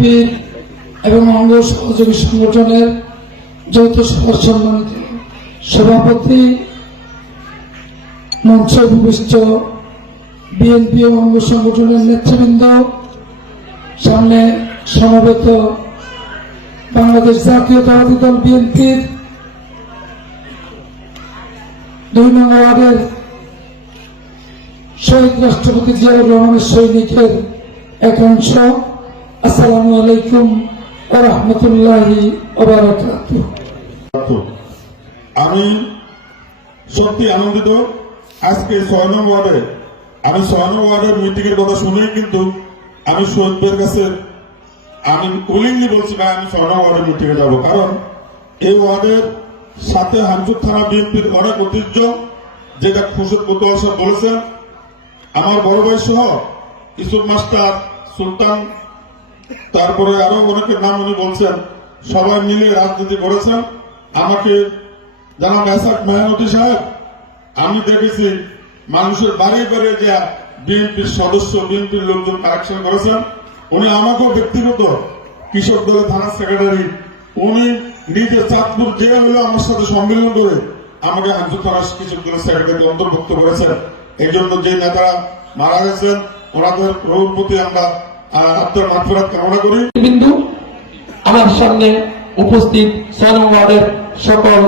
BNP এবং অঙ্গ সহযোগী সংগঠনের যৌথ সম্মানিত সভাপতি, মঞ্চে উপবিষ্ট বিএনপি ও অঙ্গ সংগঠনের নেতৃবৃন্দ, সামনে সমবেত বাংলাদেশ জাতীয়তাবাদী দল বিএনপির 2 নং ওয়ার্ডের শহীদ রাষ্ট্রপতি জিয়াউর রহমানের সৈনিকের একাংশ, আসসালামু আলাইকুম ওয়া রাহমাতুল্লাহি ওয়া বারাকাতুহু। আমি সত্যি আনন্দিত। আজকে 6 নং ওয়ার্ডে আমি 6 নং ওয়ার্ডের মিটিং এর কথা শুনেই কিন্তু আমি শহীদদের কাছে আমি উইলিংলি বলছি ভাই আমি 6 নং ওয়ার্ডের মিটিং এ যাবো, কারণ এই ওয়ার্ডের সাথে হামচুর থানা বিএনপির অনেক ঐতিহ্য, যেটা খুরশেদ কোতোয়াল সাহেব বলেছেন। আমার বড় ভাই সহ ইসুফ মাস্টার, সুলতান, তারপরে আরো অনেকের নাম উনি বলছেন, সবাই মিলে রাজনীতি করেছেন। আমাকে জানান এসাক মেহনতি সাহেব, আমি দেখেছি মানুষের বাড়ি বাড়ি যে বিএনপির সদস্য, বিএনপির লোকজন কালেকশন করেছেন। উনি আমাকেও ব্যক্তিগত কৃষক দলের থানার সেক্রেটারি, উনি নিজে চাঁদপুর জেলা হলে আমার সাথে সম্মেলন করে আমাকে হামচুর থানার কৃষক দলের সেক্রেটারি অন্তর্ভুক্ত করেছেন। এই জন্য যে নেতারা মারা গেছেন ওনাদের রোগ প্রতি আমরা আত্মার মাগফিরাত কামনা করি। বিন্দু আমার সামনে উপস্থিত 6 নং ওয়ার্ডের সকল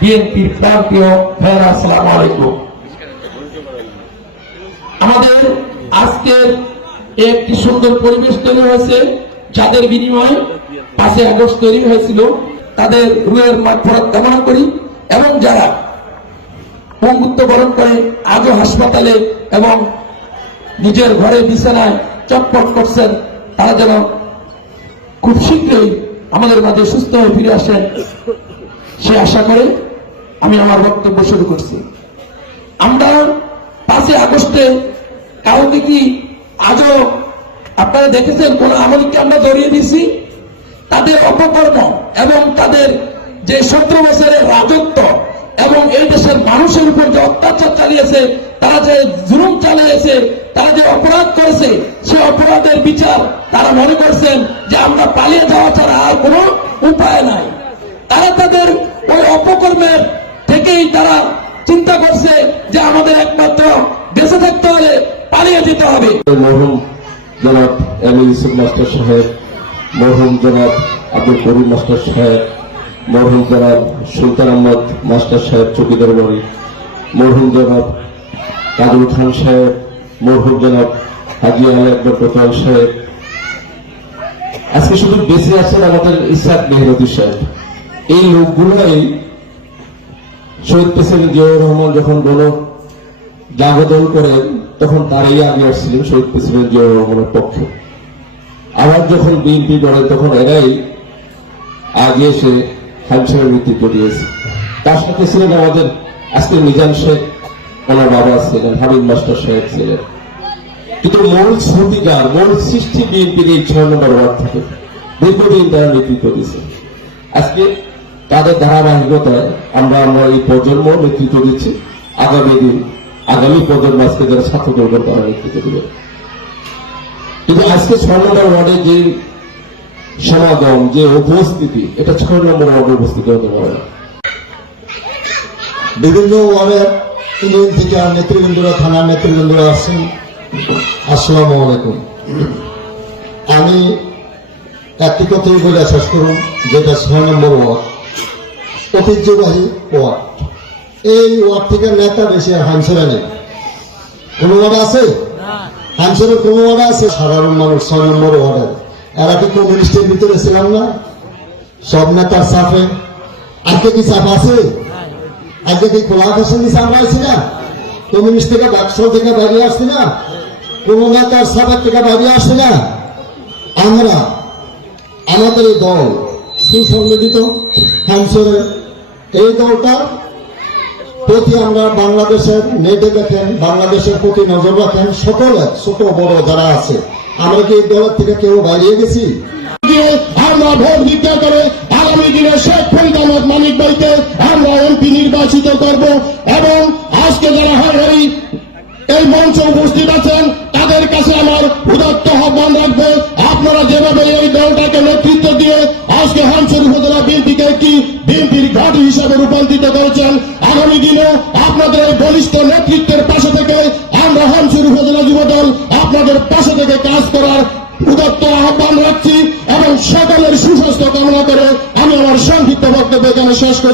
বিএনপির প্রান্তীয় ভাইয়েরা, আসসালামু আলাইকুম। আমাদের আজকের একটি সুন্দর পরিবেশ তৈরি হয়েছে, যাদের বিনিময়ে 5 আগস্ট তৈরি হয়েছিল, তাদের রুহের মাগফিরাত কামনা করি। এবং যারা পঙ্গুত্ব বরণ করে আজও হাসপাতালে এবং নিজের ঘরে বিছানায় চটপট করছেন, তারা যেন খুব শীঘ্রই আমাদের মাঝে সুস্থ হয়ে ফিরে আসেন, সে আশা করে আমি আমার বক্তব্য শুরু করছি। আমরা 5 আগস্টে কাউকে কি আজও আপনারা দেখেছেন কোন আমলকে আমরা জড়িয়ে দিচ্ছি? তাদের অপকর্ম এবং তাদের যে 17 বছরের রাজত্ব এবং এই দেশের মানুষের উপর যে অত্যাচার চালিয়েছে, তারা যে জুলুম চালিয়েছে, তারা যে অপরাধ করেছে, সে অপরাধের বিচার তারা মনে করছেন যে আমরা পালিয়ে যাওয়া ছাড়া আর কোনো উপায় নাই। তারা তাদের ওই অপকর্মের থেকেই তারা চিন্তা করছে যে আমাদের একমাত্র বেঁচে থাকতে হলে পালিয়ে যেতে হবে। মরহুম জনাব এমএ ইউসুফ মাস্টার সাহেব, মরহুম জনাব আব্দুল করিম মাস্টার সাহেব, মরহুম জনাব সুলতান আহমদ মাস্টার সাহেব চৌকিদার বাড়ি, মরহুম জনাব কাজল খান সাহেব, মরহুম জনাব হাজি আলী আকবর কোতোয়াল সাহেব, আজকে শুধু বেঁচে আছেন আমাদের ইসাক মেহনতি সাহেব। এই লোকগুলোই শহীদ প্রেসিডেন্ট জিয়াউর রহমান যখন জাগদল করেন তখন তারাই আগে আসছিলেন শহীদ প্রেসিডেন্ট জিয়াউর রহমানের পক্ষে। আবার যখন বিএনপি করেন তখন এরাই আগে এসে হামসার নেতৃত্ব দিয়েছে। তার সাথে ছিলেন আমাদের আজকে মিজান শেখ, ওনার বাবা ছিলেন, হামিদ মাস্টার সাহেব ছিলেন। কিন্তু মূল স্মৃতিকার, মূল সৃষ্টি বিএনপির এই 6 নম্বর ওয়ার্ড থেকে দীর্ঘদিন তারা নেতৃত্ব দিয়েছে। আজকে তাদের ধারাবাহিকতায় আমরা এই প্রজন্ম নেতৃত্ব দিচ্ছি। আগামী প্রজন্ম আজকে যারা ছাত্র দল তারা নেতৃত্ব দেবে। কিন্তু আজকে 6 নম্বর ওয়ার্ডে যে সমাগম, যে উপস্থিতি, এটা 6 নম্বর ওয়ার্ডে উপস্থিতি হতে পারে না। বিভিন্ন ওয়ার্ডের ইউনিয়ন থেকে নেতৃবৃন্দরা, থানার নেতৃবৃন্দরা আসছেন, আসসালামু আলাইকুম। আমি একটি কথাই বলে শেষ করুন, যেটা 6 নম্বর ওয়ার্ড, ঐতিহ্যবাহী ওয়ার্ড। এই ওয়ার্ড থেকে নেতা বেশি আর হামসেরা নেই। কোন ওয়ার্ড আছে? হামসেরের কোন ওয়ার্ড আছে? সাধারণ মানুষ 6 নম্বর ওয়ার্ডের। এরা কি কমিউনিস্টের ভিতরে ছিলাম না? সব নেতার চাপে। আজকে কি চাপ আছে? আজকে কি খোলা আকাশের নিচে আমরা আছি না? কমিউনিস্ট থেকে বাক্সল থেকে বাইরে আসছি না? কোন নেতার চাপের থেকে বাইরে আসছে না? আমরা আমাদের এই দল সুসংগঠিত হামসেরের এই দলটা প্রতি আমরা বাংলাদেশের নেটে দেখেন, বাংলাদেশের প্রতি নজর রাখেন, সকলে ছোট বড় যারা আছে, আমরা কি এই দলের থেকে কেউ বাইরে গেছি? আমরা ভোট দিতে করে আগামী দিনে শেখ ফরিদ আহমদ মানিক ভাইকে আমরা এমপি নির্বাচিত করব। এবং আজকে যারা হরি এই মঞ্চে উপস্থিত আছেন তাদের কাছে আমার উদাত্ত আহ্বান রাখবো,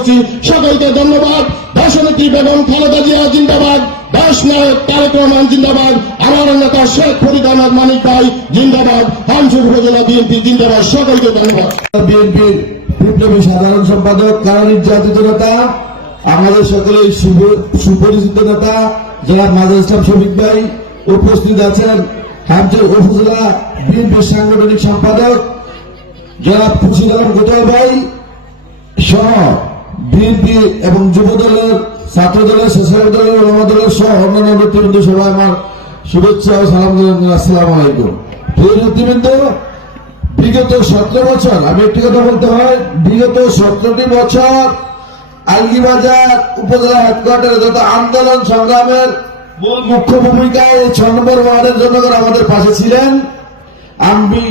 করছি। সকলকে ধন্যবাদ। দেশনেত্রী বেগম খালেদা জিয়া জিন্দাবাদ, দেশ নায়ক তারেক রহমান জিন্দাবাদ, আমার নেতা শেখ ফরিদ আহমদ মানিক ভাই জিন্দাবাদ, হামসুর উপজেলা বিএনপি জিন্দাবাদ। সকলকে ধন্যবাদ। বিএনপির বিপ্লবী সাধারণ সম্পাদক, কারণ নির্যাতিত নেতা, আমাদের সকলেই সুপরিচিত নেতা জনাব মাজার ইসলাম শফিক ভাই উপস্থিত আছেন। হামচর উপজেলা বিএনপির সাংগঠনিক সম্পাদক জনাব খুরশিদ আলম গোটাল ভাই সহ বিএনপি এবং যুব দলের, ছাত্র দলের, স্বেচ্ছাসেবক দলের, ওলামা দলের সহ অন্যান্য নেতৃবৃন্দ সবাই আমার শুভেচ্ছা ও সালাম জানাচ্ছি। আসসালামু আলাইকুম। প্রিয় নেতৃবৃন্দ, বিগত 17 বছর, আমি একটি কথা বলতে হয়, বিগত 17টি বছর আলগীবাজার উপজেলা হেডকোয়ার্টারে যত আন্দোলন সংগ্রামের মুখ্য ভূমিকায় 6 নম্বর ওয়ার্ডের জনগণ আমাদের পাশে ছিলেন। আমি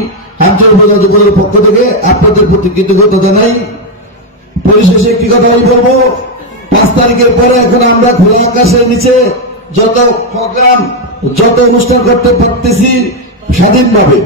হামচর উপজেলা যুবদলের পক্ষ থেকে আপনাদের প্রতি কৃতজ্ঞতা জানাই। পরিশেষে একটি কথা আমি বলবো, 5 তারিখের পরে এখন আমরা খোলা আকাশের নিচে যত প্রোগ্রাম, যত অনুষ্ঠান করতে পারতেছি স্বাধীনভাবে।